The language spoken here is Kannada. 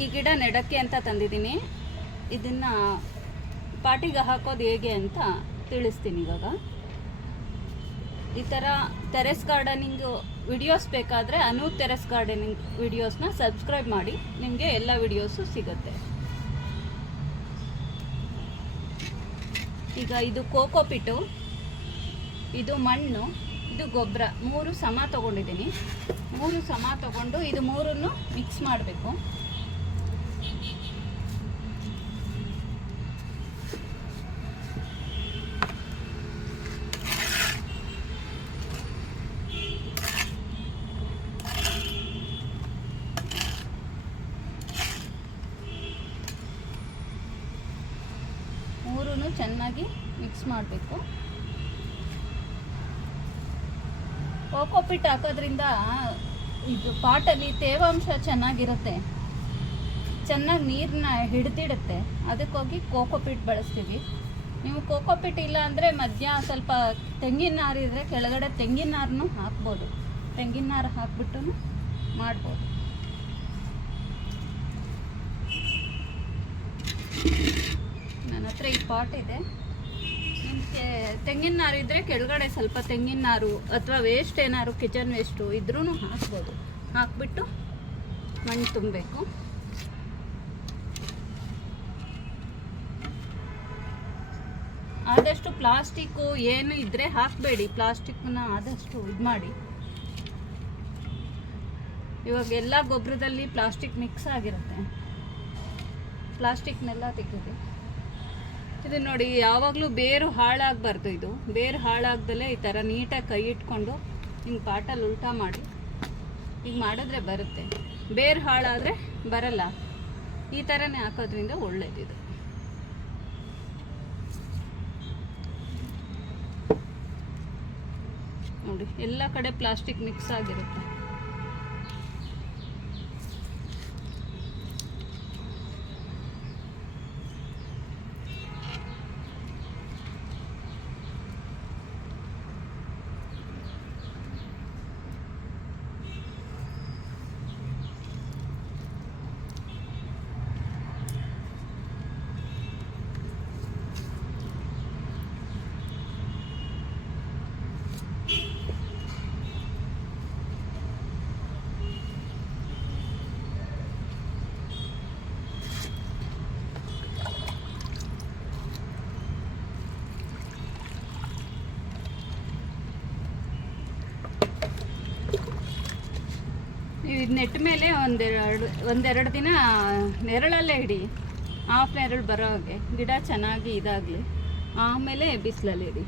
ಈ ಗಿಡ ನೆಡಕ್ಕೆ ಅಂತ ತಂದಿದ್ದೀನಿ. ಇದನ್ನು ಪಾಟಿಗೆ ಹಾಕೋದು ಹೇಗೆ ಅಂತ ತಿಳಿಸ್ತೀನಿ ಇವಾಗ. ಈ ಥರ ಟೆರೆಸ್ ಗಾರ್ಡನಿಂಗ್ ವಿಡಿಯೋಸ್ ಬೇಕಾದರೆ ಅನೂಪ್ ಟೆರೆಸ್ ಗಾರ್ಡನಿಂಗ್ ವಿಡಿಯೋಸ್ನ ಸಬ್ಸ್ಕ್ರೈಬ್ ಮಾಡಿ, ನಿಮಗೆ ಎಲ್ಲ ವಿಡಿಯೋಸು ಸಿಗುತ್ತೆ. ಈಗ ಇದು ಕೋಕೋಪಿಟ್ಟು, ಇದು ಮಣ್ಣು, ಇದು ಗೊಬ್ಬರ, 3 ಸಮ ತೊಗೊಂಡಿದ್ದೀನಿ. 3 ಸಮ ತೊಗೊಂಡು ಇದು 3ನ್ನು ಮಿಕ್ಸ್ ಮಾಡಬೇಕು. ಮೂರನ್ನು ಚೆನ್ನಾಗಿ ಮಿಕ್ಸ್ ಮಾಡಬೇಕು. ಕೋಕೋಪಿಟ್ ಹಾಕೋದ್ರಿಂದ ಇದು ಪಾಟಲ್ಲಿ ತೇವಾಂಶ ಚೆನ್ನಾಗಿರುತ್ತೆ, ಚೆನ್ನಾಗಿ ನೀರನ್ನ ಹಿಡಿದಿಡುತ್ತೆ. ಅದಕ್ಕೋಗಿ ಕೋಕೋಪಿಟ್ ಬಳಸ್ತೀವಿ. ನೀವು ಕೋಕೋಪಿಟ್ ಇಲ್ಲ ಅಂದರೆ ಮಧ್ಯ ಸ್ವಲ್ಪ ತೆಂಗಿನ ನಾರು ಇದ್ದರೆ ಕೆಳಗಡೆ ತೆಂಗಿನ ನಾರನ್ನು ಹಾಕ್ಬೋದು. ತೆಂಗಿನ ನಾರು ಹಾಕ್ಬಿಟ್ಟು ಮಾಡ್ಬೋದು. ನನ್ನ ಹತ್ರ ಈ ಪಾಟ್ ಇದೆ. ನಿಮಗೆ ತೆಂಗಿನ ನಾರು ಇದ್ದರೆ ಕೆಳಗಡೆ ಸ್ವಲ್ಪ ತೆಂಗಿನ ನಾರು ಅಥವಾ ವೇಸ್ಟ್ ಏನಾದ್ರು ಕಿಚನ್ ವೇಸ್ಟು ಇದ್ರೂ ಹಾಕ್ಬೋದು. ಹಾಕ್ಬಿಟ್ಟು ಮಣ್ಣು ತುಂಬಬೇಕು. ಆದಷ್ಟು ಪ್ಲಾಸ್ಟಿಕ್ಕು ಏನು ಇದ್ದರೆ ಹಾಕಬೇಡಿ. ಪ್ಲಾಸ್ಟಿಕ್ಕನ್ನ ಆದಷ್ಟು ಇದು ಮಾಡಿ. ಇವಾಗ ಎಲ್ಲ ಗೊಬ್ಬರದಲ್ಲಿ ಪ್ಲಾಸ್ಟಿಕ್ ಮಿಕ್ಸ್ ಆಗಿರುತ್ತೆ. ಪ್ಲಾಸ್ಟಿಕ್ನೆಲ್ಲ ತೆಗೆದು ಇದು ನೋಡಿ, ಯಾವಾಗಲೂ ಬೇರು ಹಾಳಾಗಬಾರ್ದು. ಇದು ಬೇರು ಹಾಳಾಗ್ದಲೇ ಈ ಥರ ನೀಟಾಗಿ ಕೈ ಇಟ್ಕೊಂಡು ಹಿಂಗೆ ಪಾಟಲ್ಲಿ ಉಲ್ಟಾ ಮಾಡಿ ಈಗ ಮಾಡಿದ್ರೆ ಬರುತ್ತೆ. ಬೇರು ಹಾಳಾದರೆ ಬರಲ್ಲ. ಈ ಥರನೇ ಹಾಕೋದ್ರಿಂದ ಒಳ್ಳೇದಿದು. ನೋಡಿ, ಎಲ್ಲ ಕಡೆ ಪ್ಲಾಸ್ಟಿಕ್ ಮಿಕ್ಸ್ ಆಗಿರುತ್ತೆ. ಇದು ನೆಟ್ಟ ಮೇಲೆ ಒಂದೆರಡು ದಿನ ನೆರಳಲ್ಲೇ ಇಡಿ. ಹಾಫ್ ನೆರಳು ಬರೋ ಹಾಗೆ ಗಿಡ ಚೆನ್ನಾಗಿ ಇದಾಗಲಿ. ಆಮೇಲೆ ಬಿಸಿಲಲ್ಲಿ ಇಡಿ.